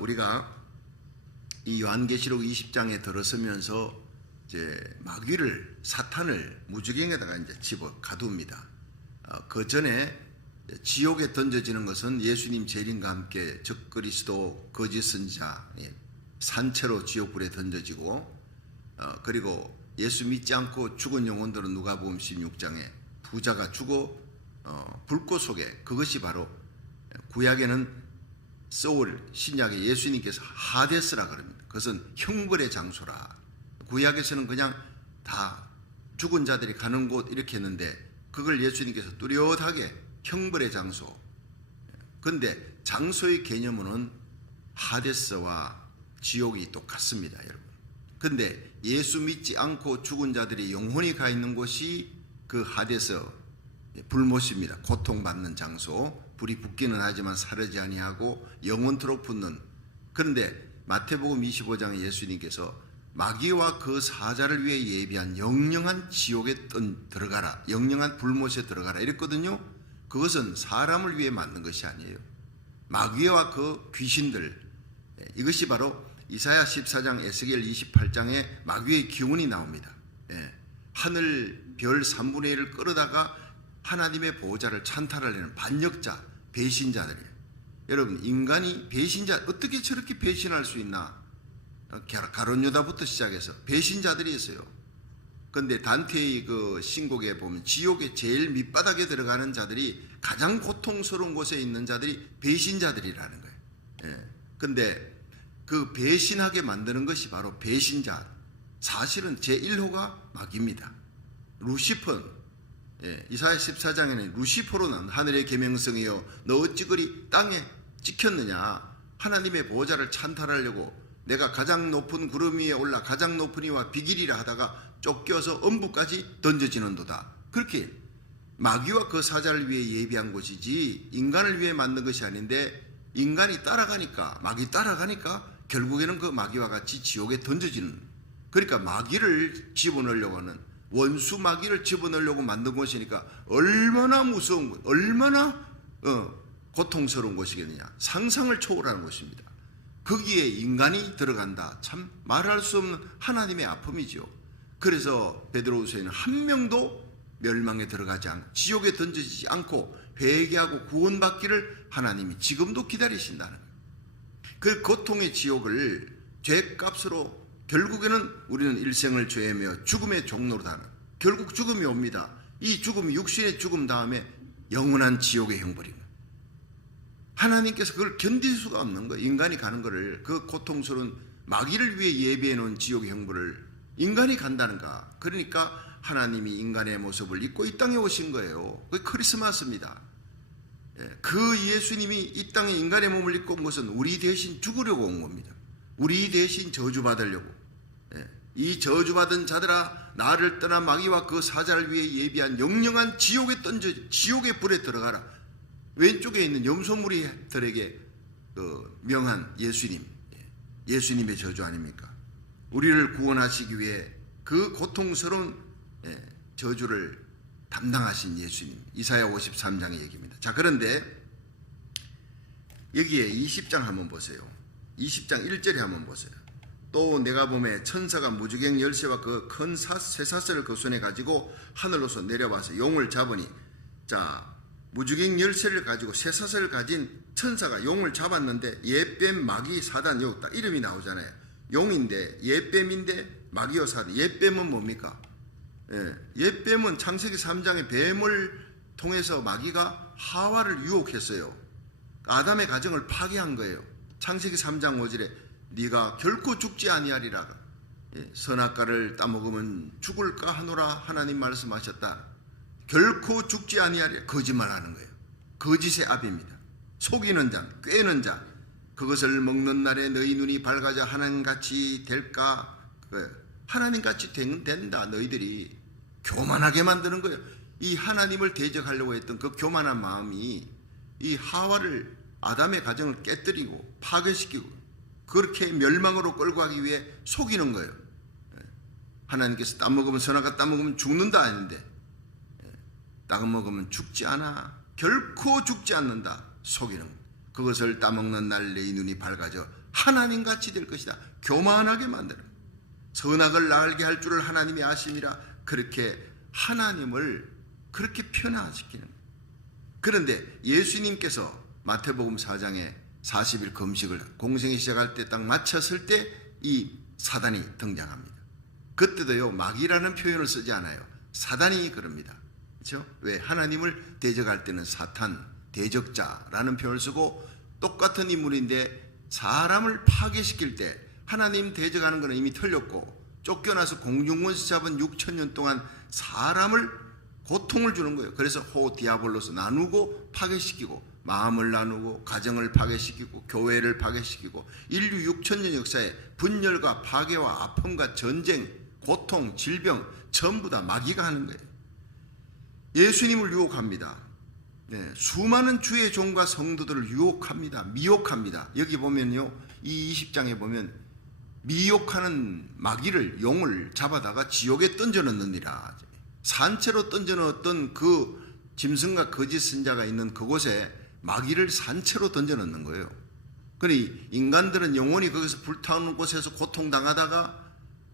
우리가 이 요한계시록 20장에 들어서면서 이제 마귀를, 사탄을 무지경에다가 이제 집어 가둡니다. 그 전에 지옥에 던져지는 것은 예수님 재림과 함께 적그리스도, 거짓 선지자, 산채로 지옥불에 던져지고, 그리고 예수 믿지 않고 죽은 영혼들은 누가복음 16장에 부자가 죽어 불꽃 속에, 그것이 바로 구약에는 소울, 신약에 예수님께서 하데스라 그럽니다. 그것은 형벌의 장소라. 구약에서는 그냥 다 죽은 자들이 가는 곳 이렇게 했는데, 그걸 예수님께서 뚜렷하게 형벌의 장소. 그런데 장소의 개념은 하데스와 지옥이 똑같습니다, 여러분. 그런데 예수 믿지 않고 죽은 자들이 영혼이 가 있는 곳이 그 하데스, 불못입니다. 고통받는 장소. 불이 붙기는 하지만 사르지 아니하고 영원토록 붙는. 그런데 마태복음 25장에 예수님께서 마귀와 그 사자를 위해 예비한 영영한 지옥에 들어가라, 영영한 불못에 들어가라 이랬거든요. 그것은 사람을 위해 만든 것이 아니에요. 마귀와 그 귀신들, 이것이 바로 이사야 14장, 에스겔 28장에 마귀의 기운이 나옵니다. 하늘 별 3분의 1을 끌어다가 하나님의 보호자를 찬탈하려는 반역자, 배신자들이에요. 여러분, 인간이 배신자, 어떻게 저렇게 배신할 수 있나? 가룟 유다부터 시작해서 배신자들이 있어요. 그런데 단테의 그 신곡에 보면 지옥의 제일 밑바닥에 들어가는 자들이, 가장 고통스러운 곳에 있는 자들이 배신자들이라는 거예요. 그런데 그 배신하게 만드는 것이 바로 배신자. 사실은 제1호가 마귀입니다. 루시퍼. 이사야 14장에는 루시퍼로는 하늘의 계명성이여 너 어찌 그리 땅에 찍혔느냐. 하나님의 보호자를 찬탈하려고 내가 가장 높은 구름 위에 올라 가장 높은 이와 비길이라 하다가 쫓겨서 엄부까지 던져지는도다. 그렇게 마귀와 그 사자를 위해 예비한 곳이지 인간을 위해 만든 것이 아닌데, 인간이 따라가니까, 마귀 따라가니까 결국에는 그 마귀와 같이 지옥에 던져지는. 그러니까 마귀를 집어넣으려고 하는, 원수 마귀를 집어넣으려고 만든 곳이니까 얼마나 무서운 것, 얼마나 고통스러운 곳이겠느냐. 상상을 초월하는 곳입니다. 거기에 인간이 들어간다. 참 말할 수 없는 하나님의 아픔이죠. 그래서 베드로후서에는 한 명도 멸망에 들어가지 않고 지옥에 던져지지 않고 회개하고 구원받기를 하나님이 지금도 기다리신다는 거예요. 그 고통의 지옥을 죄값으로 결국에는 우리는 일생을 죄하며 죽음의 종로로 다는, 결국 죽음이 옵니다. 이 죽음이 육신의 죽음 다음에 영원한 지옥의 형벌입니다. 하나님께서 그걸 견딜 수가 없는 거예요. 인간이 가는 거를, 그 고통스러운 마귀를 위해 예비해 놓은 지옥의 형벌을 인간이 간다는가. 그러니까 하나님이 인간의 모습을 입고 이 땅에 오신 거예요. 그게 크리스마스입니다. 그 예수님이 이 땅에 인간의 몸을 입고 온 것은 우리 대신 죽으려고 온 겁니다. 우리 대신 저주받으려고. 이 저주받은 자들아, 나를 떠나 마귀와 그 사자를 위해 예비한 영영한 지옥에 지옥의 불에 들어가라. 왼쪽에 있는 염소무리들에게 명한 예수님, 예수님의 저주 아닙니까? 우리를 구원하시기 위해 그 고통스러운 저주를 담당하신 예수님, 이사야 53장의 얘기입니다. 자, 그런데 여기에 20장 한번 보세요. 20장 1절에 한번 보세요. 또 내가 보매 천사가 무지개 열쇠와 그 큰 쇠사슬을 그 손에 가지고 하늘로서 내려와서 용을 잡으니, 자, 무지개 열쇠를 가지고 쇠사슬을 가진 천사가 용을 잡았는데, 옛뱀, 마귀, 사단, 여기 딱 이름이 나오잖아요. 용인데, 옛뱀인데, 마귀와 사단. 옛뱀은 뭡니까? 옛뱀은 창세기 3장의 뱀을 통해서 마귀가 하와를 유혹했어요. 아담의 가정을 파괴한 거예요. 창세기 3장 5절에 네가 결코 죽지 아니하리라. 선악과를 따먹으면 죽을까 하노라 하나님 말씀하셨다. 결코 죽지 아니하리라. 거짓말하는 거예요. 거짓의 압입니다. 속이는 자, 꿰는 자. 그것을 먹는 날에 너희 눈이 밝아져 하나님같이 될까? 하나님같이 된다. 너희들이 교만하게 만드는 거예요. 이 하나님을 대적하려고 했던 그 교만한 마음이 이 하와를, 아담의 가정을 깨뜨리고 파괴시키고 그렇게 멸망으로 끌고 가기 위해 속이는 거예요. 하나님께서 따먹으면, 선악과 따먹으면 죽는다 하는데, 따먹으면 죽지 않아. 결코 죽지 않는다. 속이는 거예요. 그것을 따먹는 날 내 눈이 밝아져 하나님같이 될 것이다. 교만하게 만드는, 선악을 알게 할 줄을 하나님이 아심이라, 그렇게 하나님을 그렇게 편화시키는. 그런데 예수님께서 마태복음 4장에 40일 금식을 공생이 시작할 때 딱 마쳤을 때 이 사단이 등장합니다. 그때도요, 마귀라는 표현을 쓰지 않아요. 사단이 그럽니다. 그렇죠? 왜? 하나님을 대적할 때는 사탄, 대적자라는 표현을 쓰고, 똑같은 인물인데 사람을 파괴시킬 때 하나님 대적하는 것은 이미 틀렸고, 쫓겨나서 공중권세 잡은 6,000년 동안 사람을 고통을 주는 거예요. 그래서 디아볼로스, 나누고 파괴시키고, 마음을 나누고 가정을 파괴시키고 교회를 파괴시키고, 인류 6,000년 역사에 분열과 파괴와 아픔과 전쟁, 고통, 질병 전부 다 마귀가 하는 거예요. 예수님을 유혹합니다. 네, 수많은 주의 종과 성도들을 유혹합니다. 미혹합니다. 여기 보면요, 이 20장에 보면 미혹하는 마귀를, 용을 잡아다가 지옥에 던져넣느니라. 산채로 던져넣었던 그 짐승과 거짓 선자가 있는 그곳에 마귀를 산채로 던져넣는 거예요. 그러니 인간들은 영원히 거기서 불타오는 곳에서 고통당하다가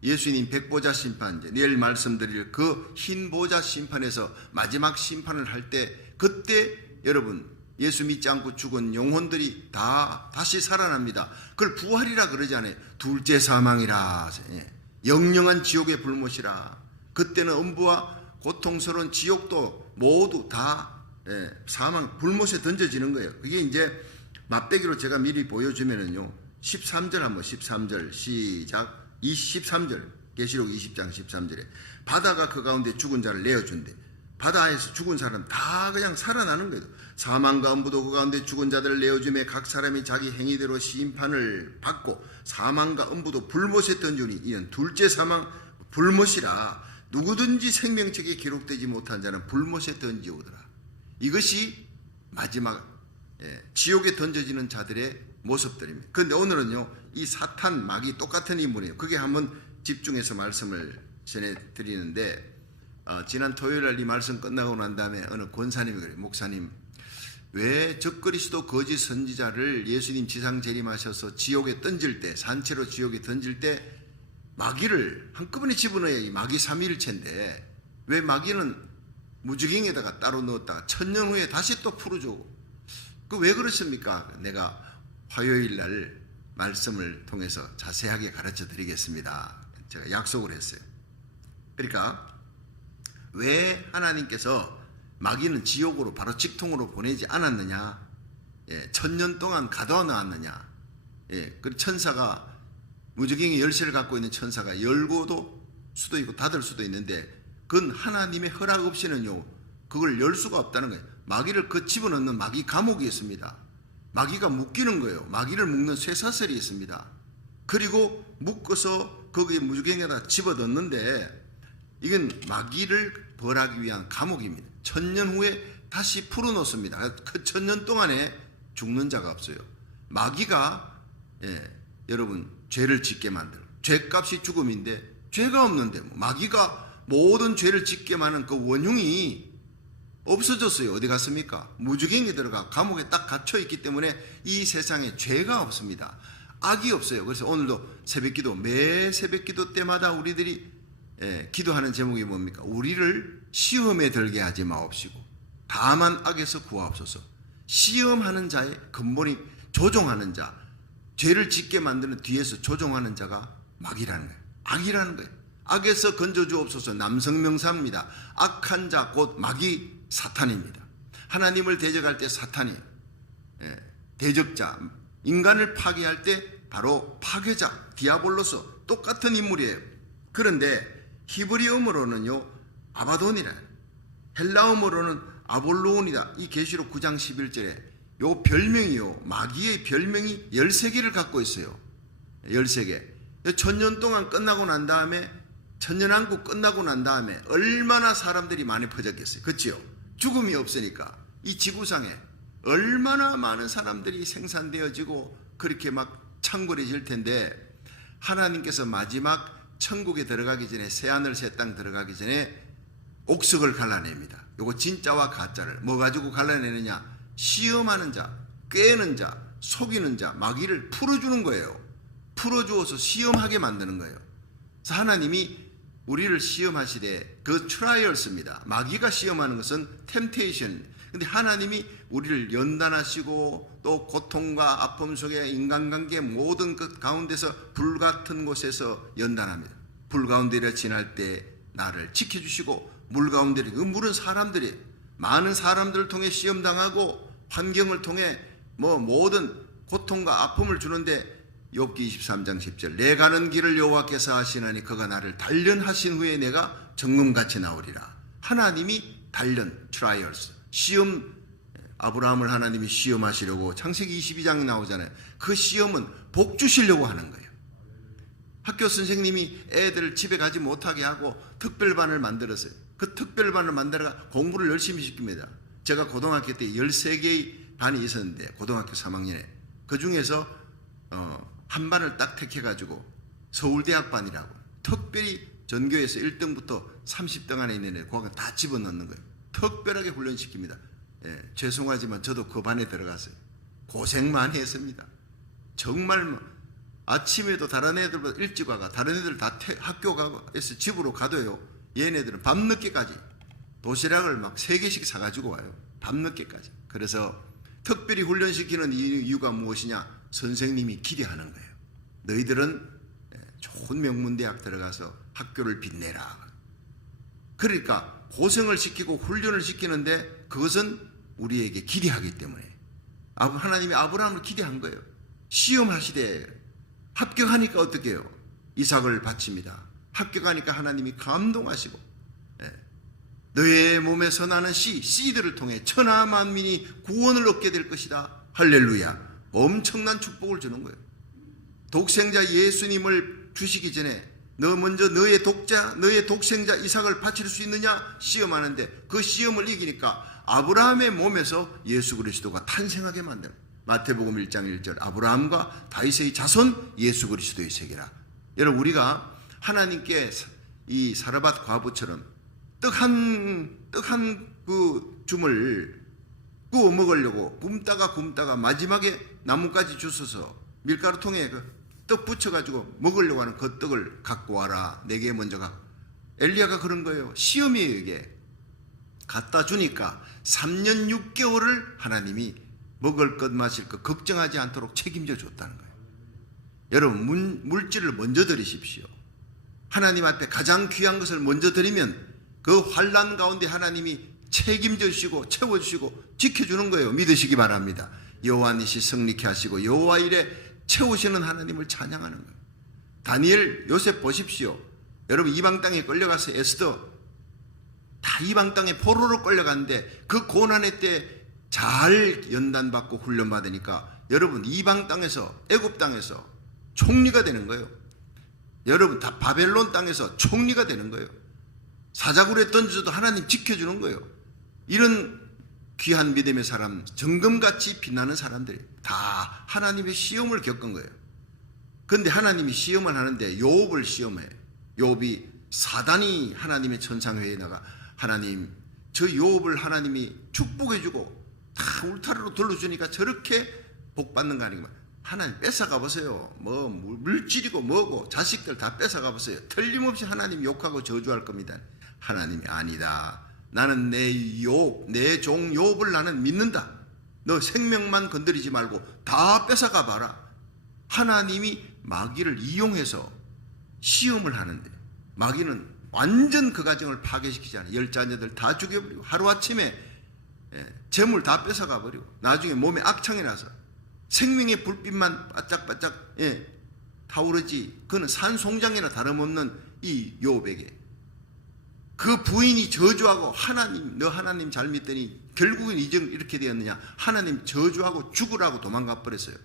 예수님 백보자 심판, 내일 말씀드릴 그 흰 보자 심판에서 마지막 심판을 할 때, 그때 여러분 예수 믿지 않고 죽은 영혼들이 다 다시 살아납니다. 그걸 부활이라 그러지 않아요. 둘째 사망이라, 영영한 지옥의 불못이라. 그때는 음부와 고통스러운 지옥도 모두 다 사망, 불못에 던져지는 거예요. 그게 이제 맛배기로 제가 미리 보여주면은요, 13절 한번, 13절 시작. 23절, 계시록 20장 13절에 바다가 그 가운데 죽은 자를 내어준대. 바다에서 죽은 사람 다 그냥 살아나는 거예요. 사망과 음부도 그 가운데 죽은 자들을 내어주매 각 사람이 자기 행위대로 심판을 받고, 사망과 음부도 불못에 던지니 이는 둘째 사망, 불못이라. 누구든지 생명책에 기록되지 못한 자는 불못에 던지오더라. 이것이 마지막 지옥에 던져지는 자들의 모습들입니다. 그런데 오늘은요, 이 사탄, 마귀 똑같은 인물이에요. 그게 한번 집중해서 말씀을 전해드리는데, 지난 토요일날 이 말씀 끝나고 난 다음에 어느 권사님이 그래요. 목사님, 왜 적그리스도 거짓 선지자를 예수님 지상 재림하셔서 지옥에 던질 때, 산채로 지옥에 던질 때 마귀를 한꺼번에 집어넣어야 이 마귀 삼위일체인데, 왜 마귀는 무지갱에다가 따로 넣었다가 1000년 후에 다시 또 풀어주고, 그 왜 그렇습니까? 내가 화요일날 말씀을 통해서 자세하게 가르쳐 드리겠습니다. 제가 약속을 했어요. 그러니까 왜 하나님께서 마귀는 지옥으로 바로 직통으로 보내지 않았느냐? 1000년 동안 가둬 놨느냐? 그 천사가, 무지개의 열쇠를 갖고 있는 천사가 열고도 수도 있고 닫을 수도 있는데, 그건 하나님의 허락 없이는요, 그걸 열 수가 없다는 거예요. 마귀를 그 집어넣는 마귀 감옥이 있습니다. 마귀가 묶이는 거예요. 마귀를 묶는 쇠사슬이 있습니다. 그리고 묶어서 거기에 무지개에다 집어넣는데, 이건 마귀를 벌하기 위한 감옥입니다. 1000년 후에 다시 풀어놓습니다. 그 1000년 동안에 죽는 자가 없어요. 마귀가 여러분 죄를 짓게 만들어. 죄값이 죽음인데 죄가 없는데 마귀가 모든 죄를 짓게 하는 그 원흉이 없어졌어요. 어디 갔습니까? 무지개에 들어가 감옥에 딱 갇혀 있기 때문에 이 세상에 죄가 없습니다. 악이 없어요. 그래서 오늘도 새벽기도, 매 새벽기도 때마다 우리들이 기도하는 제목이 뭡니까? 우리를 시험에 들게 하지 마옵시고 다만 악에서 구하옵소서. 시험하는 자의 근본이 조종하는 자, 죄를 짓게 만드는 뒤에서 조종하는 자가 마귀라는 거예요. 악이라는 거예요. 악에서 건져주옵소서. 남성명사입니다. 악한 자 곧 마귀, 사탄입니다. 하나님을 대적할 때 사탄이, 대적자, 인간을 파괴할 때 바로 파괴자, 디아볼로스, 똑같은 인물이에요. 그런데 히브리어로는요 아바돈이라, 헬라어로는 아볼로온이다. 이 계시록 9장 11절에 요 별명이요, 마귀의 별명이 13개를 갖고 있어요. 13개. 1000년 동안 끝나고 난 다음에, 천년왕국 끝나고 난 다음에 얼마나 사람들이 많이 퍼졌겠어요. 그렇지요? 죽음이 없으니까 이 지구상에 얼마나 많은 사람들이 생산되어지고 그렇게 막 창궐해질 텐데, 하나님께서 마지막 천국에 들어가기 전에, 새하늘 새 땅 들어가기 전에 옥석을 갈라냅니다. 요거 진짜와 가짜를 뭐 가지고 갈라내느냐? 시험하는 자, 꿰는 자, 속이는 자, 마귀를 풀어주는 거예요. 풀어주어서 시험하게 만드는 거예요. 그래서 하나님이 우리를 시험하시되 그 트라이얼스입니다. 마귀가 시험하는 것은 템테이션. 근데 하나님이 우리를 연단하시고 또 고통과 아픔 속에 인간관계 모든 것 가운데서 불같은 곳에서 연단합니다. 불 가운데를 지날 때 나를 지켜주시고, 물 가운데, 그 물은 사람들이 많은 사람들을 통해 시험당하고 환경을 통해 모든 고통과 아픔을 주는데, 욥기 23장 10절 내 가는 길을 여호와께서 하시나니 그가 나를 단련하신 후에 내가 정금같이 나오리라. 하나님이 단련, 트라이얼스, 시험, 아브라함을 하나님이 시험하시려고 창세기 22장에 나오잖아요. 그 시험은 복 주시려고 하는 거예요. 학교 선생님이 애들 집에 가지 못하게 하고 특별반을 만들었어요. 그 특별반을 만들어가 공부를 열심히 시킵니다. 제가 고등학교 때 13개의 반이 있었는데, 고등학교 3학년에 그 중에서 한 반을 딱 택해가지고 서울대학반이라고, 특별히 전교에서 1등부터 30등 안에 있는 애 그거 다 집어넣는 거예요. 특별하게 훈련시킵니다. 죄송하지만 저도 그 반에 들어갔어요. 고생 많이 했습니다. 정말 아침에도 다른 애들보다 일찍 와가, 다른 애들 다 학교 가서 집으로 가도요, 얘네들은 밤늦게까지 도시락을 막 3개씩 사가지고 와요. 밤늦게까지. 그래서 특별히 훈련시키는 이유가 무엇이냐? 선생님이 기대하는 거예요. 너희들은 좋은 명문대학 들어가서 학교를 빛내라. 그러니까 고생을 시키고 훈련을 시키는데 그것은 우리에게 기대하기 때문에, 하나님이 아브라함을 기대한 거예요. 시험하시되 합격하니까 어떻게 해요? 이삭을 바칩니다. 합격하니까 하나님이 감동하시고, 너의 몸에서 나는 씨들을 통해 천하 만민이 구원을 얻게 될 것이다. 할렐루야. 엄청난 축복을 주는 거예요. 독생자 예수님을 주시기 전에 너 먼저 너의 독생자 이삭을 바칠 수 있느냐 시험하는데, 그 시험을 이기니까 아브라함의 몸에서 예수 그리스도가 탄생하게 만드는, 마태복음 1장 1절 아브라함과 다윗의 자손 예수 그리스도의 세계라. 여러분, 우리가 하나님께 이 사르밧 과부처럼 떡 한 그 줌을 구워 먹으려고 굶다가 마지막에 나뭇가지 주워서 밀가루통에 그 떡 붙여가지고 먹으려고 하는 그 떡을 갖고 와라. 내게 먼저 가. 엘리야가 그런 거예요. 시험이에요 이게. 갖다 주니까 3년 6개월을 하나님이 먹을 것 마실 것 걱정하지 않도록 책임져 줬다는 거예요. 여러분, 물질을 먼저 드리십시오. 하나님 앞에 가장 귀한 것을 먼저 드리면 그 환난 가운데 하나님이 책임져 주시고 채워주시고 지켜주는 거예요. 믿으시기 바랍니다. 여호와 니시 성리케 하시고 여호와 일에 채우시는 하나님을 찬양하는 거예요. 다니엘, 요셉 보십시오. 여러분, 이방 땅에 끌려가서 에스더 다 이방 땅에 포로로 끌려갔는데 그 고난의 때 잘 연단받고 훈련받으니까 여러분, 이방 땅에서, 애굽 땅에서 총리가 되는 거예요. 여러분, 다 바벨론 땅에서 총리가 되는 거예요. 사자굴에 던져도 하나님 지켜주는 거예요. 이런 귀한 믿음의 사람, 정금같이 빛나는 사람들이 다 하나님의 시험을 겪은 거예요. 그런데 하나님이 시험을 하는데 욥을 시험해. 욥이 사단이 하나님의 천상회의에 나가, 하나님, 저 욥을 하나님이 축복해주고 다 울타리로 둘러주니까 저렇게 복받는 거 아니구만. 하나님 뺏어가 보세요. 물질이고 뭐고 자식들 다 뺏어가 보세요. 틀림없이 하나님 욕하고 저주할 겁니다. 하나님이 아니다. 나는 내 종 욥을 나는 믿는다. 너 생명만 건드리지 말고 다 뺏어가 봐라. 하나님이 마귀를 이용해서 시험을 하는데, 마귀는 완전 그 가정을 파괴시키지 않아요. 10자녀들 다 죽여버리고 하루아침에 재물 다 뺏어가 버리고 나중에 몸에 악창이 나서 생명의 불빛만 바짝바짝 타오르지, 그는 산송장이나 다름없는 이 욥에게 그 부인이 저주하고, 하나님, 너 하나님 잘 믿더니 결국엔 이렇게 되었느냐, 하나님 저주하고 죽으라고 도망가 버렸어요.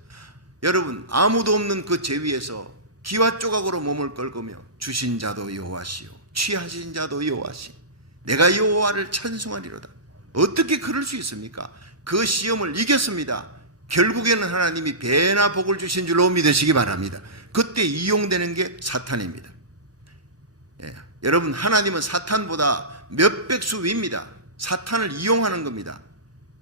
여러분, 아무도 없는 그 제위에서 기와 조각으로 몸을 긁으며 주신 자도 여호와시요 취하신 자도 여호와시, 내가 여호와를 찬송하리로다. 어떻게 그럴 수 있습니까? 그 시험을 이겼습니다. 결국에는 하나님이 배나 복을 주신 줄로 믿으시기 바랍니다. 그때 이용되는 게 사탄입니다. 여러분, 하나님은 사탄보다 몇 백수 위입니다. 사탄을 이용하는 겁니다.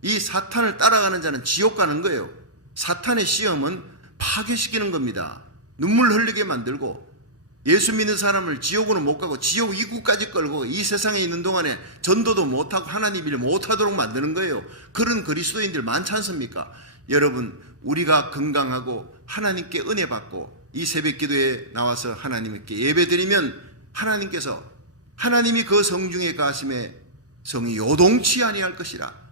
이 사탄을 따라가는 자는 지옥 가는 거예요. 사탄의 시험은 파괴시키는 겁니다. 눈물 흘리게 만들고 예수 믿는 사람을 지옥으로 못 가고 지옥 입구까지 끌고 이 세상에 있는 동안에 전도도 못하고 하나님 일 못하도록 만드는 거예요. 그런 그리스도인들 많지 않습니까? 여러분, 우리가 건강하고 하나님께 은혜 받고 이 새벽 기도에 나와서 하나님께 예배드리면 하나님이 그 성중에 가심에 성이 요동치 아니할 것이라.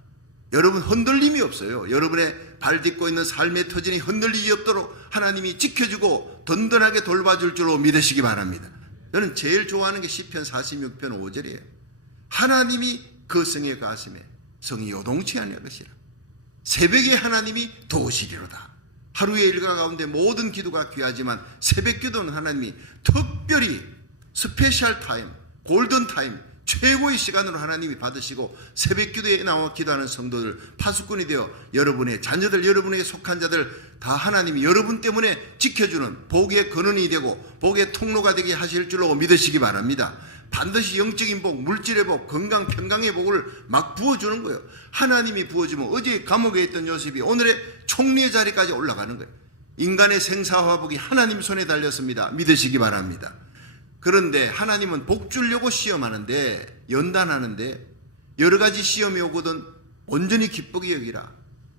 여러분, 흔들림이 없어요. 여러분의 발 딛고 있는 삶의 터전이 흔들리지 없도록 하나님이 지켜주고 든든하게 돌봐줄 줄로 믿으시기 바랍니다. 저는 제일 좋아하는 게 시편 46편 5절이에요. 하나님이 그 성에 가심에 성이 요동치 아니할 것이라. 새벽에 하나님이 도우시리로다. 하루의 일과 가운데 모든 기도가 귀하지만 새벽 기도는 하나님이 특별히 스페셜 타임, 골든 타임, 최고의 시간으로 하나님이 받으시고 새벽 기도에 나와 기도하는 성도들, 파수꾼이 되어 여러분의 자녀들, 여러분에게 속한 자들 다 하나님이 여러분 때문에 지켜주는 복의 근원이 되고 복의 통로가 되게 하실 줄로 믿으시기 바랍니다. 반드시 영적인 복, 물질의 복, 건강, 평강의 복을 막 부어주는 거예요. 하나님이 부어주면 어제 감옥에 있던 요셉이 오늘의 총리의 자리까지 올라가는 거예요. 인간의 생사화복이 하나님 손에 달렸습니다. 믿으시기 바랍니다. 그런데 하나님은 복 주려고 시험하는데, 연단하는데 여러 가지 시험이 오거든 온전히 기쁘게 여기라.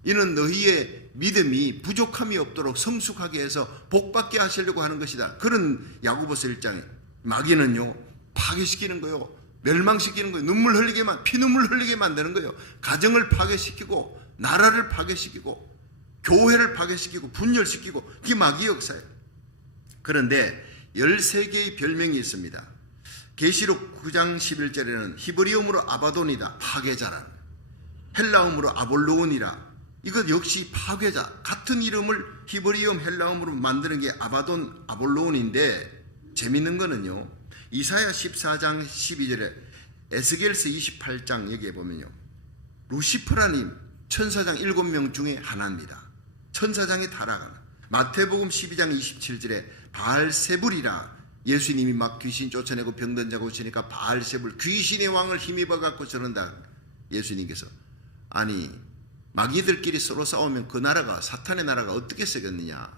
이는 너희의 믿음이 부족함이 없도록 성숙하게 해서 복받게 하시려고 하는 것이다. 그런 야고보서 1장에 마귀는요, 파괴시키는 거요, 멸망시키는 거예요. 눈물 흘리게만, 피눈물 흘리게 만드는 거예요. 가정을 파괴시키고 나라를 파괴시키고 교회를 파괴시키고 분열시키고, 그게 마귀의 역사예요. 그런데 13개의 별명이 있습니다. 계시록 9장 11절에는 히브리어으로 아바돈이다, 파괴자라는, 헬라음으로 아볼로온이라, 이것 역시 파괴자, 같은 이름을 히브리어 헬라음으로 만드는 게 아바돈, 아볼로온인데 재밌는 거는요, 이사야 14장 12절에 에스겔서 28장 여기에 보면요, 루시퍼라는 천사장 7명 중에 하나입니다. 천사장의 타락하나. 마태복음 12장 27절에 바알세불이라, 예수님이 막 귀신 쫓아내고 병든 자 고치니까 바알세불, 귀신의 왕을 힘입어 갖고 저런다. 예수님께서, 아니 마귀들끼리 서로 싸우면 그 나라가, 사탄의 나라가 어떻게 쓰겠느냐.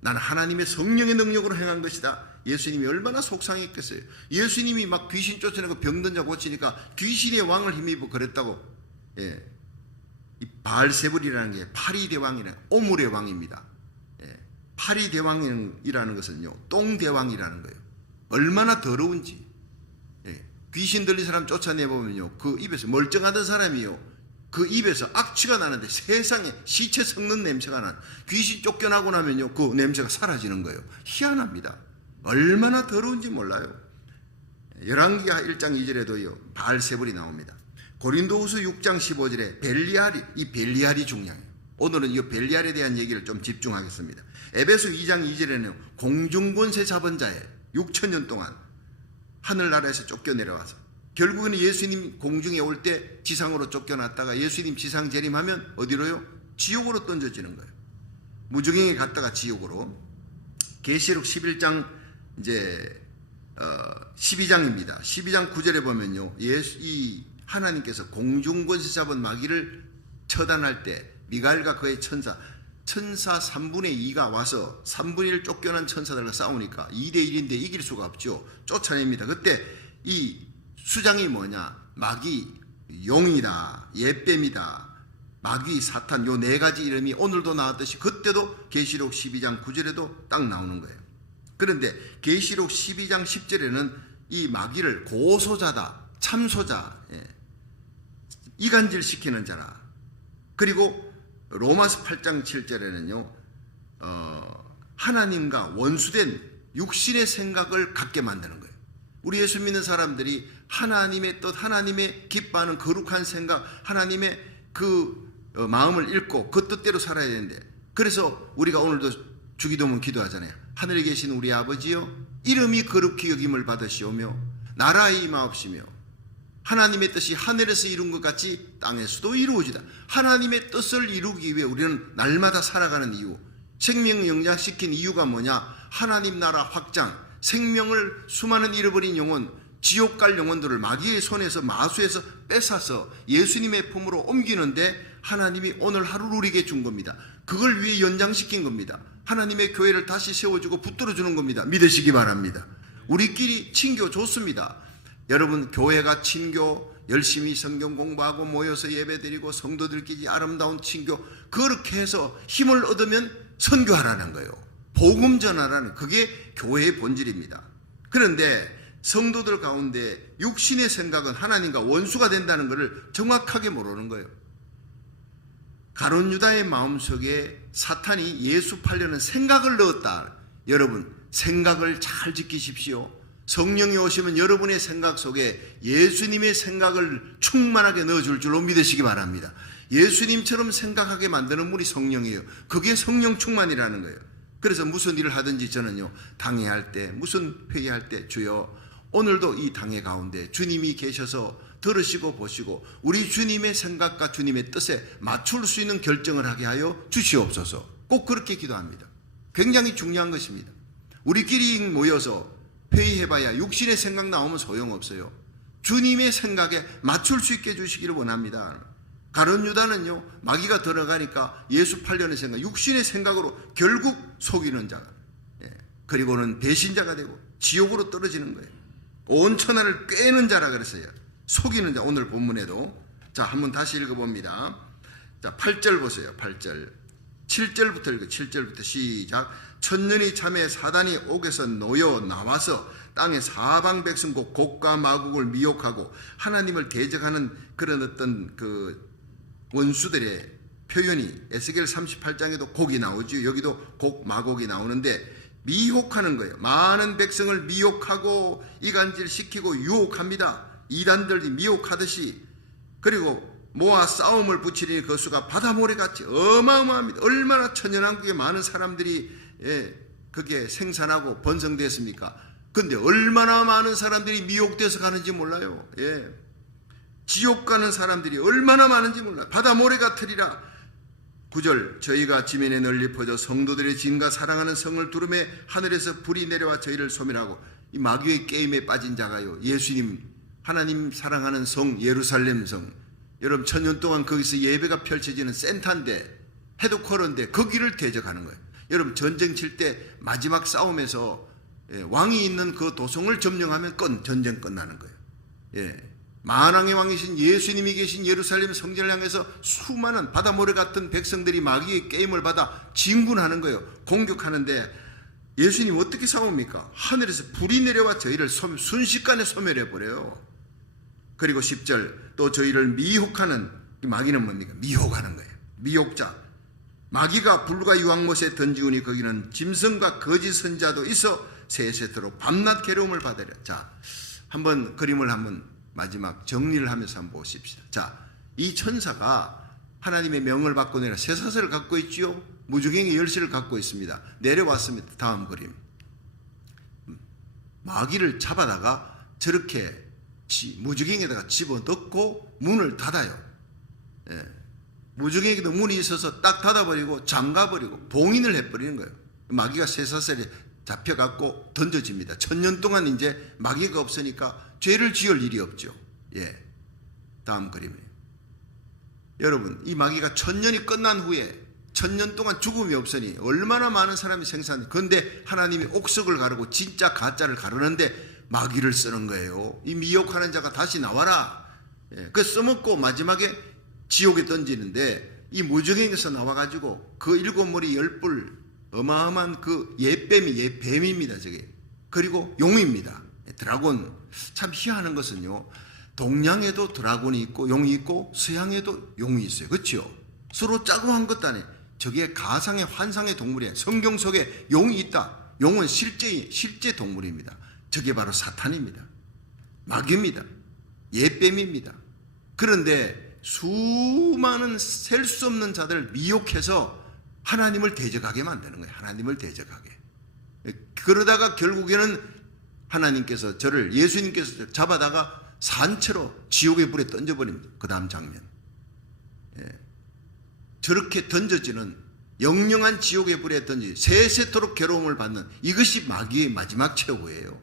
나는 하나님의 성령의 능력으로 행한 것이다. 예수님이 얼마나 속상했겠어요. 예수님이 막 귀신 쫓아내고 병든 자 고치니까 귀신의 왕을 힘입어 그랬다고. 예. 이 바알세불이라는 게 파리대왕이라는, 오물의 왕입니다. 예. 파리대왕이라는 것은요, 똥대왕이라는 거예요. 얼마나 더러운지. 예. 귀신 들린 사람 쫓아내보면요, 그 입에서, 멀쩡하던 사람이요, 그 입에서 악취가 나는데 세상에 시체 썩는 냄새가 나는, 귀신 쫓겨나고 나면요 그 냄새가 사라지는 거예요. 희한합니다. 얼마나 더러운지 몰라요. 열왕기하 1장 2절에도요 바알세불이 나옵니다. 고린도후서 6장 15절에 벨리알이, 이 벨리알이 중요해요. 오늘은 이 벨리알에 대한 얘기를 좀 집중하겠습니다. 에베소 2장 2절에는 공중권세 잡은 자에 6천년 동안 하늘나라에서 쫓겨내려와서 결국은 예수님 공중에 올 때 지상으로 쫓겨났다가 예수님 지상 재림하면 어디로요? 지옥으로 던져지는 거예요. 무저갱에 갔다가 지옥으로. 계시록 11장 이제 12장입니다. 12장 9절에 보면요, 이 하나님께서 공중권세 잡은 마귀를 처단할 때 미가엘과 그의 천사 3분의 2가 와서 3분의 1 쫓겨난 천사들과 싸우니까 2대 1인데 이길 수가 없죠. 쫓아냅니다. 그때 이 수장이 뭐냐? 마귀, 용이다, 옛뱀이다, 마귀, 사탄, 요 네 가지 이름이 오늘도 나왔듯이 그때도 계시록 12장 9절에도 딱 나오는 거예요. 그런데 계시록 12장 10절에는 이 마귀를 고소자다, 참소자, 이간질시키는 자라. 그리고 로마서 8장 7절에는요 하나님과 원수된 육신의 생각을 갖게 만드는 거예요. 우리 예수 믿는 사람들이 하나님의 뜻, 하나님의 기뻐하는 거룩한 생각, 하나님의 그 마음을 읽고 그 뜻대로 살아야 되는데, 그래서 우리가 오늘도 주기도문 기도하잖아요. 하늘에 계신 우리 아버지여, 이름이 거룩히 여김을 받으시오며 나라의 임하옵시며 하나님의 뜻이 하늘에서 이룬 것 같이 땅에서도 이루어지다. 하나님의 뜻을 이루기 위해 우리는 날마다 살아가는 이유, 생명을 영장시킨 이유가 뭐냐? 하나님 나라 확장, 생명을 수많은 잃어버린 영혼, 지옥 갈 영혼들을 마귀의 손에서, 마수에서 뺏어서 예수님의 품으로 옮기는데 하나님이 오늘 하루를 우리에게 준 겁니다. 그걸 위해 연장시킨 겁니다. 하나님의 교회를 다시 세워주고 붙들어주는 겁니다. 믿으시기 바랍니다. 우리끼리 친교 좋습니다. 여러분, 교회가 친교, 열심히 성경 공부하고 모여서 예배드리고 성도들끼리 아름다운 친교, 그렇게 해서 힘을 얻으면 선교하라는 거예요. 복음 전하라는, 그게 교회의 본질입니다. 그런데 성도들 가운데 육신의 생각은 하나님과 원수가 된다는 것을 정확하게 모르는 거예요. 가룟 유다의 마음속에 사탄이 예수 팔려는 생각을 넣었다. 여러분, 생각을 잘 지키십시오. 성령이 오시면 여러분의 생각 속에 예수님의 생각을 충만하게 넣어줄 줄로 믿으시기 바랍니다. 예수님처럼 생각하게 만드는 분이 성령이에요. 그게 성령 충만이라는 거예요. 그래서 무슨 일을 하든지 저는요, 당회할 때, 무슨 회의할 때, 주여 오늘도 이 당회 가운데 주님이 계셔서 들으시고 보시고 우리 주님의 생각과 주님의 뜻에 맞출 수 있는 결정을 하게 하여 주시옵소서. 꼭 그렇게 기도합니다. 굉장히 중요한 것입니다. 우리끼리 모여서 회의해봐야 육신의 생각 나오면 소용없어요. 주님의 생각에 맞출 수 있게 해주시기를 원합니다. 가룟 유다는요, 마귀가 들어가니까 예수 팔려는 생각, 육신의 생각으로 결국 속이는 자가, 그리고는 배신자가 되고 지옥으로 떨어지는 거예요. 온 천하를 꿰는 자라 그랬어요. 속이는 자. 오늘 본문에도. 자, 한번 다시 읽어봅니다. 자, 8절 보세요. 8절 7절부터 읽어. 7절부터 시작. 천년이 참에 사단이 옥에서 놓여 나와서 땅의 사방 백성 곧 곡과 마곡을 미혹하고 하나님을 대적하는 그런 어떤 그 원수들의 표현이 에스겔 38장에도 곡이 나오죠. 여기도 곡, 마곡이 나오는데 미혹하는 거예요. 많은 백성을 미혹하고 이간질시키고 유혹합니다. 이단들이 미혹하듯이. 그리고 모아 싸움을 붙이니 그 수가 바다모래같이 어마어마합니다. 얼마나 천연왕국에 많은 사람들이 그게 생산하고 번성됐습니까? 근데 얼마나 많은 사람들이 미혹돼서 가는지 몰라요. 지옥 가는 사람들이 얼마나 많은지 몰라요. 바다모래 같으리라. 9절 저희가 지면에 널리 퍼져 성도들의 진과 사랑하는 성을 두름에 하늘에서 불이 내려와 저희를 소멸하고. 이 마귀의 게임에 빠진 자가요, 예수님, 하나님 사랑하는 성, 예루살렘 성, 여러분 천년 동안 거기서 예배가 펼쳐지는 센터인데, 헤드쿼터인데 거기를 대적하는 거예요. 여러분 전쟁 칠 때 마지막 싸움에서 왕이 있는 그 도성을 점령하면 전쟁 끝나는 거예요. 만왕의 왕이신 예수님이 계신 예루살렘 성전을 향해서 수많은 바다모래 같은 백성들이 마귀의 게임을 받아 진군하는 거예요. 공격하는데 예수님 어떻게 싸웁니까? 하늘에서 불이 내려와 저희를 순식간에 소멸해버려요. 그리고 10절 또 저희를 미혹하는, 마귀는 뭡니까? 미혹하는 거예요. 미혹자. 마귀가 불과 유황못에 던지우니 거기는 짐승과 거짓 선자도 있어 세세토록 밤낮 괴로움을 받으려. 자, 한번 그림을 한번 마지막 정리를 하면서 한번 보십시다. 자, 이 천사가 하나님의 명을 받고 내려 쇠사슬을 갖고 있지요. 무주갱이 열쇠를 갖고 있습니다. 내려왔습니다. 다음 그림. 마귀를 잡아다가 저렇게 무주갱이에다가 집어넣고 문을 닫아요. 무주갱이도 문이 있어서 딱 닫아버리고 잠가버리고 봉인을 해버리는 거예요. 마귀가 쇠사슬에 잡혀갖고 던져집니다. 천년 동안 이제 마귀가 없으니까 죄를 지을 일이 없죠. 다음 그림이에요. 여러분, 이 마귀가 천년이 끝난 후에 천년 동안 죽음이 없으니 얼마나 많은 사람이 생산. 그런데 하나님이 옥석을 가르고 진짜 가짜를 가르는데 마귀를 쓰는 거예요. 이 미혹하는 자가 다시 나와라. 그 써먹고 마지막에 지옥에 던지는데, 이 무저갱에서 나와가지고 그 7머리 10뿔 어마어마한 그 예뱀이 뱀입니다. 저게. 그리고 용입니다. 드라곤. 참 희한한 것은요, 동양에도 드라곤이 있고 용이 있고 서양에도 용이 있어요. 그렇죠? 서로 짜고 한 것도 아니에요. 저게 가상의 환상의 동물이에요. 성경 속에 용이 있다. 용은 실제 동물입니다. 저게 바로 사탄입니다. 마귀입니다. 예뱀입니다. 그런데 수많은 셀 수 없는 자들을 미혹해서 하나님을 대적하게 만드는 거예요. 하나님을 대적하게. 그러다가 결국에는 하나님께서 예수님께서 잡아다가 산채로 지옥의 불에 던져버립니다. 그 다음 장면. 저렇게 던져지는 영영한 지옥의 불에 세세토록 괴로움을 받는, 이것이 마귀의 마지막 최후예요.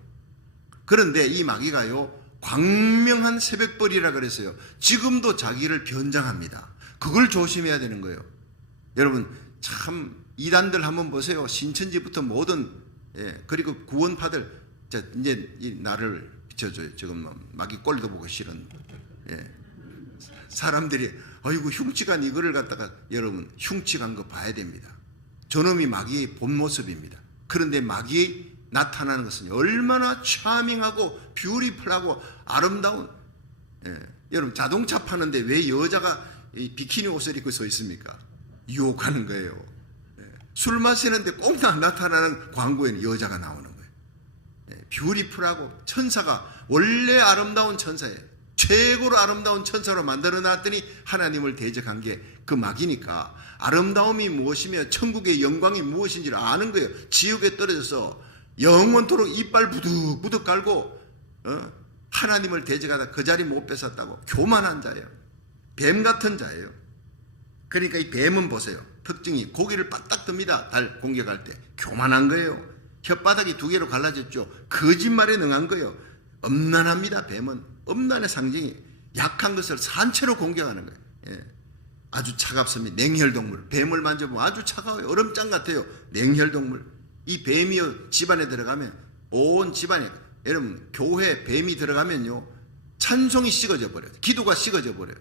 그런데 이 마귀가요, 광명한 새벽벌이라 그랬어요. 지금도 자기를 변장합니다. 그걸 조심해야 되는 거예요. 여러분, 참 이단들 한번 보세요. 신천지부터 모든 그리고 구원파들 이제 이 나를 비춰줘요. 지금 마귀 꼴도 보고 싫은 사람들이 아이고 흉측한 이거를 갖다가 여러분 흉측한 거 봐야 됩니다. 저놈이 마귀의 본 모습입니다. 그런데 마귀 나타나는 것은 얼마나 차밍하고 뷰티풀하고 아름다운 여러분 자동차 파는데 왜 여자가 이 비키니 옷을 입고 서 있습니까? 유혹하는 거예요. 술 마시는데 꼭 나타나는 광고에는 여자가 나오는 거예요. 뷰티풀하고 천사가 원래 아름다운 천사예요. 최고로 아름다운 천사로 만들어 놨더니 하나님을 대적한 게 그 마귀니까 아름다움이 무엇이며 천국의 영광이 무엇인지를 아는 거예요. 지옥에 떨어져서 영원토록 이빨 부득부득 깔고 하나님을 대적하다 그 자리 못 뺏었다고 교만한 자예요. 뱀 같은 자예요. 그러니까 이 뱀은 보세요. 특징이 고기를 바짝 듭니다. 달 공격할 때 교만한 거예요. 혓바닥이 두 개로 갈라졌죠. 거짓말에 능한 거예요. 엄난합니다. 뱀은 엄난의 상징이 약한 것을 산채로 공격하는 거예요. 아주 차갑습니다. 냉혈동물. 뱀을 만져보면 아주 차가워요. 얼음장 같아요. 냉혈동물. 이 뱀이요 집안에 들어가면 온 집안에 여러분 교회 뱀이 들어가면요 찬송이 식어져 버려요. 기도가 식어져 버려요.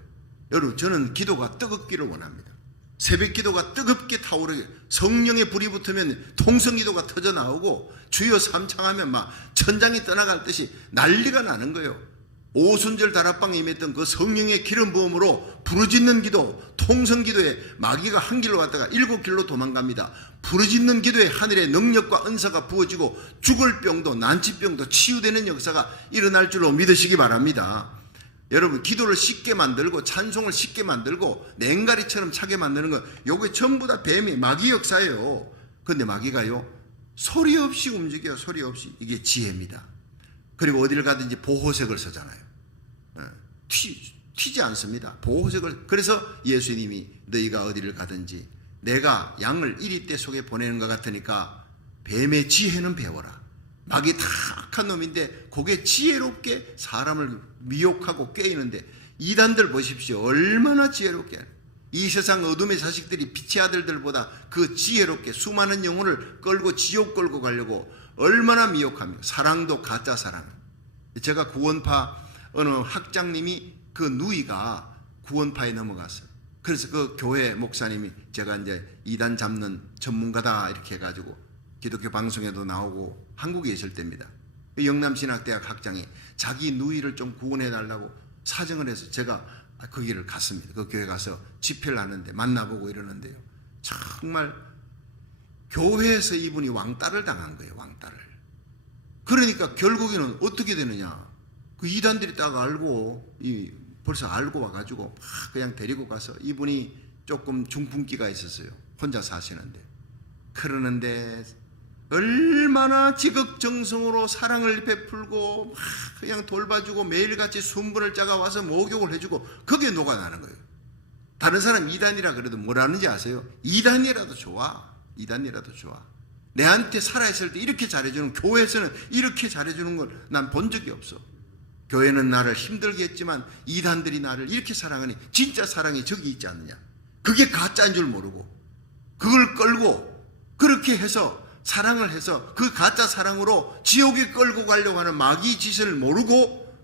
여러분 저는 기도가 뜨겁기를 원합니다. 새벽 기도가 뜨겁게 타오르게 성령의 불이 붙으면 통성기도가 터져 나오고 주여 삼창하면 막 천장이 떠나갈 듯이 난리가 나는 거예요. 오순절 다락방에 임했던 그 성령의 기름 부음으로 부르짖는 기도, 통성기도에 마귀가 한 길로 갔다가 7길로 도망갑니다. 부르짖는 기도에 하늘의 능력과 은사가 부어지고 죽을 병도 난치병도 치유되는 역사가 일어날 줄로 믿으시기 바랍니다. 여러분 기도를 쉽게 만들고 찬송을 쉽게 만들고 냉가리처럼 차게 만드는 거 요게 전부 다 뱀이 마귀 역사예요. 그런데 마귀가요 소리 없이 움직여요. 소리 없이. 이게 지혜입니다. 그리고 어디를 가든지 보호색을 쓰잖아요. 튀지 않습니다. 보호색을. 그래서 예수님이 너희가 어디를 가든지 내가 양을 이리떼 속에 보내는 것 같으니까 뱀의 지혜는 배워라. 마귀 탁한 놈인데 그게 지혜롭게 사람을 미혹하고 꿰이는데 이단들 보십시오. 얼마나 지혜롭게. 이 세상 어둠의 자식들이 빛의 아들들보다 그 지혜롭게 수많은 영혼을 끌고 지옥 끌고 가려고 얼마나 미혹합니까? 사랑도 가짜 사랑. 제가 구원파 어느 학장님이 그 누이가 구원파에 넘어갔어요. 그래서 그 교회 목사님이 제가 이제 이단 잡는 전문가다 이렇게 해가지고 기독교 방송에도 나오고 한국에 있을 때입니다. 영남신학대학 학장이 자기 누이를 좀 구원해달라고 사정을 해서 제가 그 길을 갔습니다. 그 교회 가서 집회를 하는데 만나보고 이러는데요. 정말 교회에서 이분이 왕따를 당한 거예요. 왕따를. 그러니까 결국에는 어떻게 되느냐. 그 이단들이 딱 알고 벌써 알고 와가지고 막 그냥 데리고 가서 이분이 조금 중풍기가 있었어요. 혼자 사시는데. 그러는데 얼마나 지극정성으로 사랑을 베풀고 막 그냥 돌봐주고 매일같이 순분을 짜가 와서 목욕을 해주고 그게 녹아나는 거예요. 다른 사람 이단이라 그래도 뭐라는지 아세요? 이단이라도 좋아. 이단이라도 좋아. 내한테 살아있을 때 이렇게 잘해주는, 교회에서는 이렇게 잘해주는 걸 난 본 적이 없어. 교회는 나를 힘들게 했지만 이단들이 나를 이렇게 사랑하니 진짜 사랑이 저기 있지 않느냐. 그게 가짜인 줄 모르고 그걸 끌고 그렇게 해서 사랑을 해서 그 가짜 사랑으로 지옥에 끌고 가려고 하는 마귀 짓을 모르고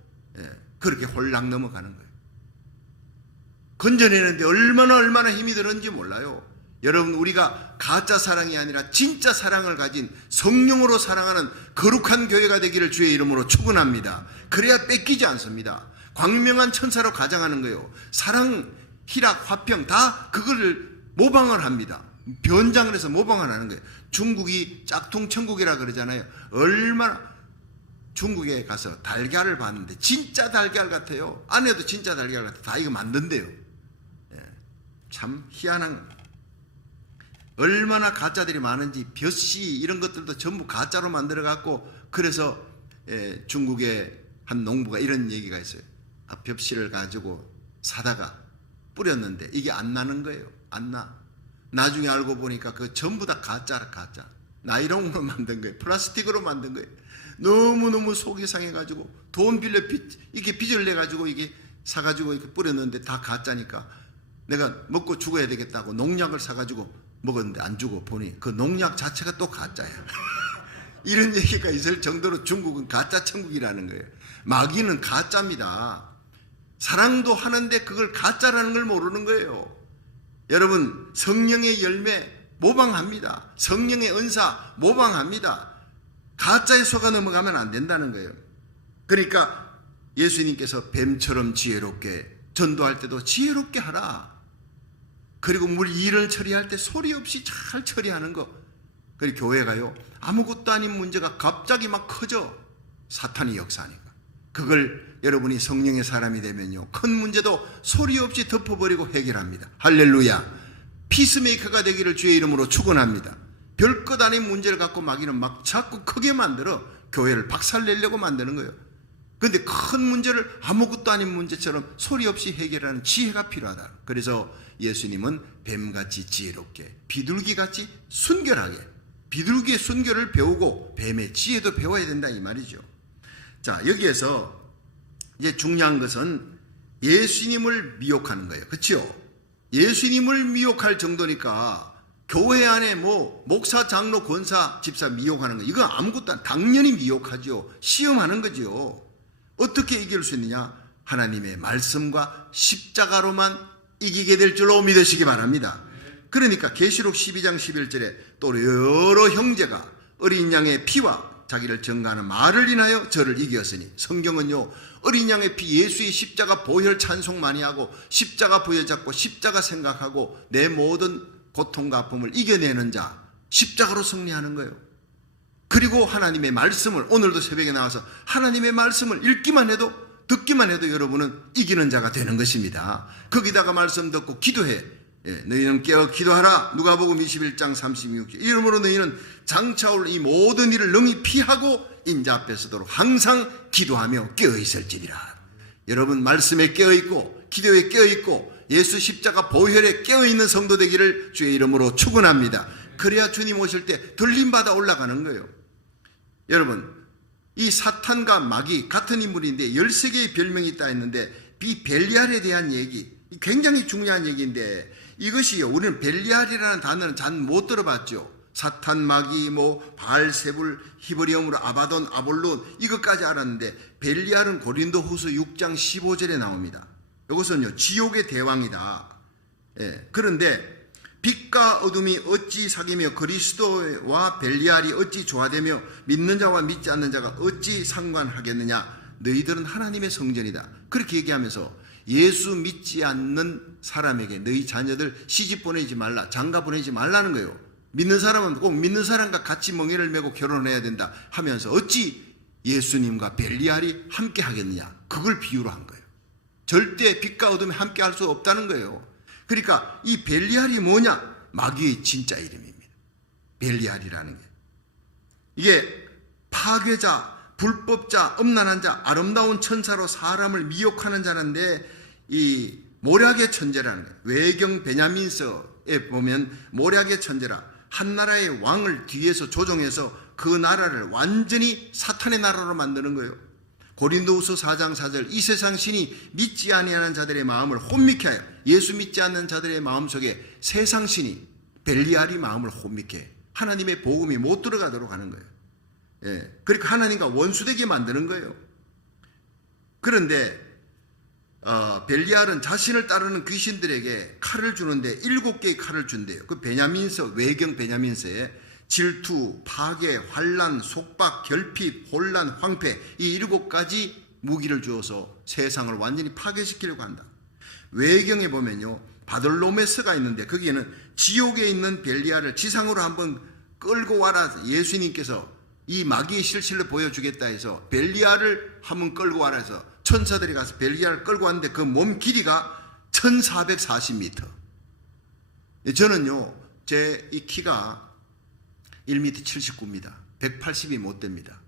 그렇게 홀랑 넘어가는 거예요. 건져내는데 얼마나 힘이 드는지 몰라요. 여러분, 우리가 가짜 사랑이 아니라 진짜 사랑을 가진 성령으로 사랑하는 거룩한 교회가 되기를 주의 이름으로 축원합니다. 그래야 뺏기지 않습니다. 광명한 천사로 가장하는 거예요. 사랑, 희락, 화평 다 그거를 모방을 합니다. 변장을 해서 모방을 하는 거예요. 중국이 짝퉁 천국이라 그러잖아요. 얼마나 중국에 가서 달걀을 봤는데 진짜 달걀 같아요. 안에도 진짜 달걀 같아요. 다 이거 만든대요. 참 희한한 겁니다. 얼마나 가짜들이 많은지 벼씨 이런 것들도 전부 가짜로 만들어 갖고 그래서 중국의 한 농부가 이런 얘기가 있어요. 벽씨를 가지고 사다가 뿌렸는데 이게 안 나는 거예요. 안 나. 나중에 알고 보니까 그 전부 다 가짜라. 가짜. 나이롱으로 만든 거예요. 플라스틱으로 만든 거예요. 너무너무 속이 상해가지고 돈 빌려 이렇게 빚을 내가지고 이게 사가지고 이렇게 뿌렸는데 다 가짜니까 내가 먹고 죽어야 되겠다고 농약을 사가지고 먹었는데 안 주고 보니 그 농약 자체가 또 가짜야. 이런 얘기가 있을 정도로 중국은 가짜 천국이라는 거예요. 마귀는 가짜입니다. 사랑도 하는데 그걸 가짜라는 걸 모르는 거예요. 여러분, 성령의 열매 모방합니다. 성령의 은사 모방합니다. 가짜에 속아 넘어가면 안 된다는 거예요. 그러니까 예수님께서 뱀처럼 지혜롭게, 전도할 때도 지혜롭게 하라. 그리고 일을 처리할 때 소리 없이 잘 처리하는 거. 그리고 교회가요, 아무것도 아닌 문제가 갑자기 막 커져. 사탄이 역사하니까. 그걸 여러분이 성령의 사람이 되면요, 큰 문제도 소리 없이 덮어버리고 해결합니다. 할렐루야. 피스메이커가 되기를 주의 이름으로 축원합니다. 별것 아닌 문제를 갖고 마귀는 막 자꾸 크게 만들어 교회를 박살내려고 만드는 거예요. 그런데 큰 문제를 아무것도 아닌 문제처럼 소리 없이 해결하는 지혜가 필요하다. 그래서 예수님은 뱀같이 지혜롭게, 비둘기같이 순결하게, 비둘기의 순결을 배우고 뱀의 지혜도 배워야 된다 이 말이죠. 자, 여기에서 이제 중요한 것은 예수님을 미혹하는 거예요. 그렇죠? 예수님을 미혹할 정도니까 교회 안에 목사, 장로, 권사, 집사 미혹하는 거, 이거 아무것도 안, 당연히 미혹하죠. 시험하는 거죠. 어떻게 이길 수 있느냐? 하나님의 말씀과 십자가로만 이기게 될 줄로 믿으시기 바랍니다. 그러니까 계시록 12장 11절에 또 여러 형제가 어린 양의 피와 자기를 증거하는 말을 인하여 저를 이겼으니, 성경은요, 어린 양의 피, 예수의 십자가 보혈 찬송 많이 하고 십자가 부여잡고 십자가 생각하고 내 모든 고통과 아픔을 이겨내는 자, 십자가로 승리하는 거예요. 그리고 하나님의 말씀을, 오늘도 새벽에 나와서 하나님의 말씀을 읽기만 해도, 듣기만 해도 여러분은 이기는 자가 되는 것입니다. 거기다가 말씀 듣고 기도해. 너희는 깨어 기도하라. 누가복음 21장 36절. 이러므로 너희는 장차 올 이 모든 일을 능히 피하고 인자 앞에 서도록 항상 기도하며 깨어 있을지니라. 여러분, 말씀에 깨어 있고 기도에 깨어 있고 예수 십자가 보혈에 깨어 있는 성도 되기를 주의 이름으로 축원합니다. 그래야 주님 오실 때 들림받아 올라가는 거예요. 여러분, 이 사탄과 마귀 같은 인물인데 13개의 별명이 있다 했는데, 이 벨리알에 대한 얘기, 굉장히 중요한 얘기인데, 이것이요, 우리는 벨리알이라는 단어는 잘 못 들어봤죠. 사탄, 마귀, 바알세불, 히브리어로 아바돈, 아볼론, 이것까지 알았는데, 벨리알은 고린도후서 6장 15절에 나옵니다. 이것은요, 지옥의 대왕이다. 그런데 빛과 어둠이 어찌 사귀며 그리스도와 벨리알이 어찌 조화되며 믿는 자와 믿지 않는 자가 어찌 상관하겠느냐? 너희들은 하나님의 성전이다. 그렇게 얘기하면서 예수 믿지 않는 사람에게 너희 자녀들 시집 보내지 말라, 장가 보내지 말라는 거예요. 믿는 사람은 꼭 믿는 사람과 같이 멍에를 메고 결혼해야 된다 하면서 어찌 예수님과 벨리알이 함께 하겠느냐? 그걸 비유로 한 거예요. 절대 빛과 어둠이 함께 할 수 없다는 거예요. 그러니까 이 벨리알이 뭐냐? 마귀의 진짜 이름입니다. 벨리알이라는 게. 이게 파괴자, 불법자, 음란한 자, 아름다운 천사로 사람을 미혹하는 자인데, 이 모략의 천재라는 거예요. 외경 베냐민서에 보면 모략의 천재라, 한 나라의 왕을 뒤에서 조종해서 그 나라를 완전히 사탄의 나라로 만드는 거예요. 고린도후서 4장 4절, 이 세상 신이 믿지 아니하는 자들의 마음을 혼미케 하여, 예수 믿지 않는 자들의 마음속에 세상 신이, 벨리알이 마음을 혼미케, 하나님의 복음이 못 들어가도록 하는 거예요. 그러니까 하나님과 원수되게 만드는 거예요. 그런데 벨리알은 자신을 따르는 귀신들에게 칼을 주는데 7개의 칼을 준대요. 그 베냐민서, 외경 베냐민서에 질투, 파괴, 환난, 속박, 결핍, 혼란, 황폐, 이 7가지 무기를 주어서 세상을 완전히 파괴시키려고 한다. 외경에 보면요, 바들로메스가 있는데 거기에는 지옥에 있는 벨리알을 지상으로 한번 끌고 와라, 예수님께서 이 마귀의 실체를 보여주겠다 해서 벨리알을 한번 끌고 와라 해서 천사들이 가서 벨리알을 끌고 왔는데 그 몸 길이가 1440m. 저는요, 제 이 키가 1m 79입니다. 180이 못 됩니다.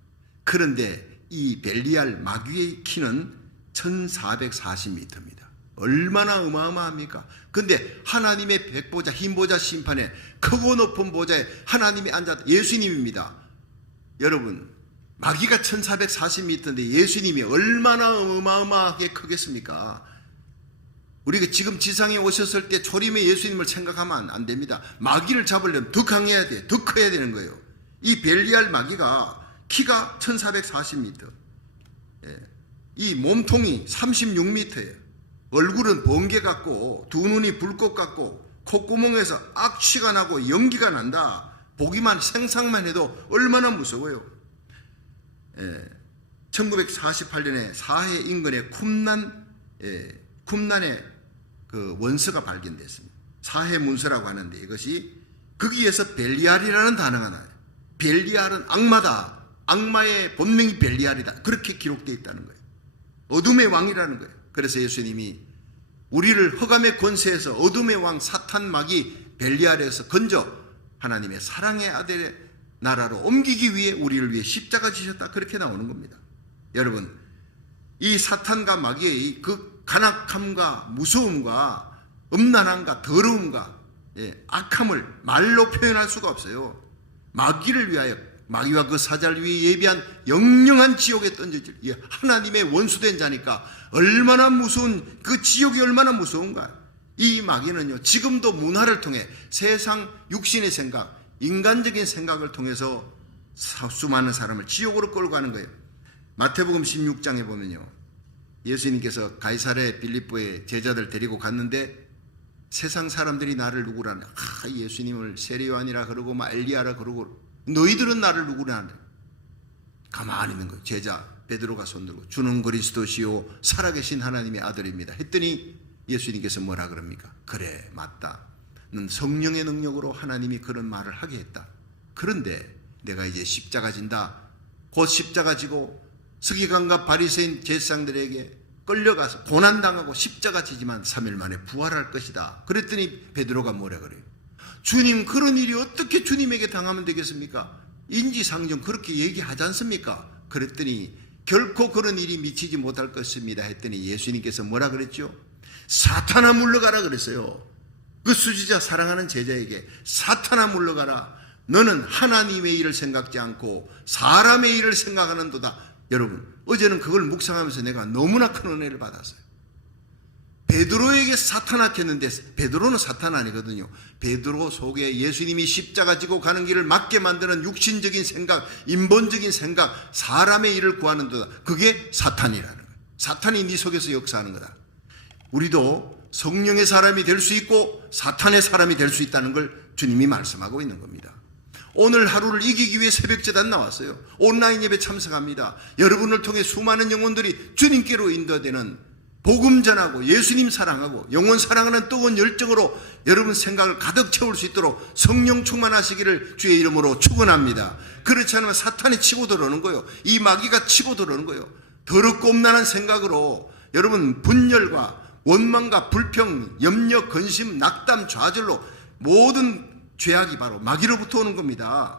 그런데 이 벨리알 마귀의 키는 1440m입니다. 얼마나 어마어마합니까? 근데 하나님의 백보자, 흰보자 심판에 크고 높은 보좌에 하나님이 앉았다. 예수님입니다. 여러분, 마귀가 1440m인데 예수님이 얼마나 어마어마하게 크겠습니까? 우리가 지금 지상에 오셨을 때 초림의 예수님을 생각하면 안 됩니다. 마귀를 잡으려면 더 강해야 돼. 더 커야 되는 거예요. 이 벨리알 마귀가 키가 1440m, 이 몸통이 36m예요. 얼굴은 번개 같고 두 눈이 불꽃 같고 콧구멍에서 악취가 나고 연기가 난다. 보기만 생상만 해도 얼마나 무서워요. 1948년에 사해 인근의 쿰난의 그 원서가 발견됐습니다. 사해 문서라고 하는데 이것이 거기에서 벨리알이라는 단어가 나와요. 벨리알은 악마다. 악마의 본명이 벨리알이다. 그렇게 기록되어 있다는 거예요. 어둠의 왕이라는 거예요. 그래서 예수님이 우리를 흑암의 권세에서 어둠의 왕 사탄 마귀 벨리알에서 건져 하나님의 사랑의 아들의 나라로 옮기기 위해 우리를 위해 십자가 지셨다. 그렇게 나오는 겁니다. 여러분, 이 사탄과 마귀의 그 간악함과 무서움과 음란함과 더러움과 악함을 말로 표현할 수가 없어요. 마귀를 위하여, 마귀와 그 사자를 위해 예비한 영영한 지옥에 던져질 하나님의 원수된 자니까 얼마나 무서운, 그 지옥이 얼마나 무서운가. 이 마귀는요, 지금도 문화를 통해 세상 육신의 생각, 인간적인 생각을 통해서 수많은 사람을 지옥으로 끌고 가는 거예요. 마태복음 16장에 보면요, 예수님께서 가이사랴 빌립보에 제자들 데리고 갔는데 세상 사람들이 나를 누구라냐, 예수님을 세례요한이라 그러고 엘리야라 그러고, 너희들은 나를 누구라냐. 가만히 있는 거예요. 제자 베드로가 손들고 주는 그리스도시요 살아계신 하나님의 아들입니다 했더니 예수님께서 뭐라 그럽니까? 그래, 맞다. 넌 성령의 능력으로 하나님이 그런 말을 하게 했다. 그런데 내가 이제 십자가 진다. 곧 십자가 지고 서기관과 바리새인 제사장들에게 끌려가서 고난당하고 십자가 지지만 3일 만에 부활할 것이다. 그랬더니 베드로가 뭐라 그래요? 주님, 그런 일이 어떻게 주님에게 당하면 되겠습니까? 인지상정 그렇게 얘기하지 않습니까? 그랬더니 결코 그런 일이 미치지 못할 것입니다 했더니 예수님께서 뭐라 그랬죠? 사탄아 물러가라 그랬어요. 그 수지자 사랑하는 제자에게 사탄아 물러가라. 너는 하나님의 일을 생각지 않고 사람의 일을 생각하는도다. 여러분, 어제는 그걸 묵상하면서 내가 너무나 큰 은혜를 받았어요. 베드로에게 사탄아 했는데 베드로는 사탄 아니거든요. 베드로 속에 예수님이 십자가 지고 가는 길을 막게 만드는 육신적인 생각, 인본적인 생각, 사람의 일을 구하는도다. 그게 사탄이라는 거예요. 사탄이 네 속에서 역사하는 거다. 우리도 성령의 사람이 될 수 있고 사탄의 사람이 될 수 있다는 걸 주님이 말씀하고 있는 겁니다. 오늘 하루를 이기기 위해 새벽제단 나왔어요. 온라인 예배 참석합니다. 여러분을 통해 수많은 영혼들이 주님께로 인도되는 복음 전하고 예수님 사랑하고 영혼 사랑하는 뜨거운 열정으로 여러분 생각을 가득 채울 수 있도록 성령 충만하시기를 주의 이름으로 축원합니다. 그렇지 않으면 사탄이 치고 들어오는 거예요. 이 마귀가 치고 들어오는 거예요. 더럽고 음란한 생각으로 여러분 분열과 원망과 불평, 염려, 근심, 낙담, 좌절로 모든 죄악이 바로 마귀로부터 오는 겁니다.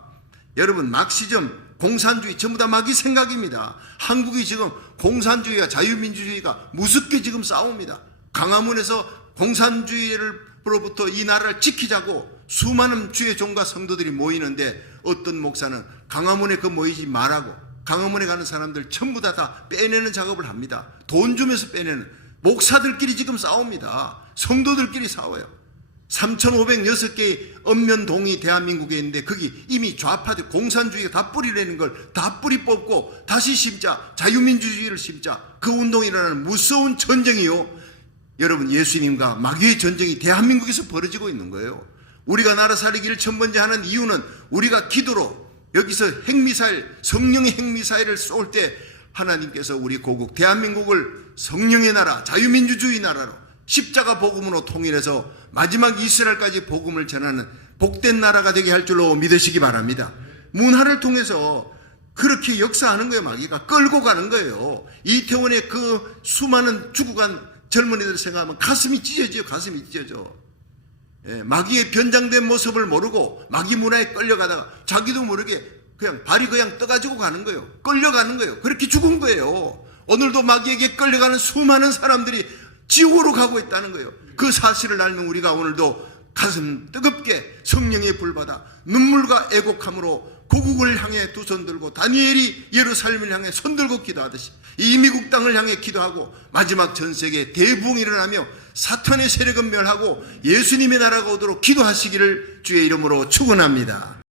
여러분, 막시즘, 공산주의 전부 다 마귀 생각입니다. 한국이 지금 공산주의와 자유민주주의가 무섭게 지금 싸웁니다. 광화문에서 공산주의로부터 이 나라를 지키자고 수많은 주의 종과 성도들이 모이는데 어떤 목사는 광화문에 모이지 말라고, 광화문에 가는 사람들 전부 다 빼내는 작업을 합니다. 돈 주면서 빼내는, 목사들끼리 지금 싸웁니다. 성도들끼리 싸워요. 3,506개의 읍면동이 대한민국에 있는데 거기 이미 좌파들 공산주의가 다 뿌리내는 걸 다 뿌리 뽑고 다시 심자, 자유민주주의를 심자. 그 운동이 일어나는 무서운 전쟁이요, 여러분, 예수님과 마귀의 전쟁이 대한민국에서 벌어지고 있는 거예요. 우리가 나라 살리기를 첫 번째 하는 이유는 우리가 기도로 여기서 핵미사일, 성령의 핵미사일을 쏠 때 하나님께서 우리 고국 대한민국을 성령의 나라, 자유민주주의 나라로 십자가 복음으로 통일해서 마지막 이스라엘까지 복음을 전하는 복된 나라가 되게 할 줄로 믿으시기 바랍니다. 문화를 통해서 그렇게 역사하는 거예요. 마귀가 끌고 가는 거예요. 이태원의 그 수많은 죽어간 젊은이들 생각하면 가슴이 찢어져요. 가슴이 찢어져. 마귀의 변장된 모습을 모르고 마귀 문화에 끌려가다가 자기도 모르게 그냥 발이 그냥 떠가지고 가는 거예요. 끌려가는 거예요. 그렇게 죽은 거예요. 오늘도 마귀에게 끌려가는 수많은 사람들이 지옥으로 가고 있다는 거예요. 그 사실을 알면 우리가 오늘도 가슴 뜨겁게 성령의 불 받아 눈물과 애곡함으로 고국을 향해 두 손 들고 다니엘이 예루살렘을 향해 손 들고 기도하듯이 이 미국 땅을 향해 기도하고 마지막 전 세계 대부흥이 일어나며 사탄의 세력은 멸하고 예수님의 나라가 오도록 기도하시기를 주의 이름으로 축원합니다.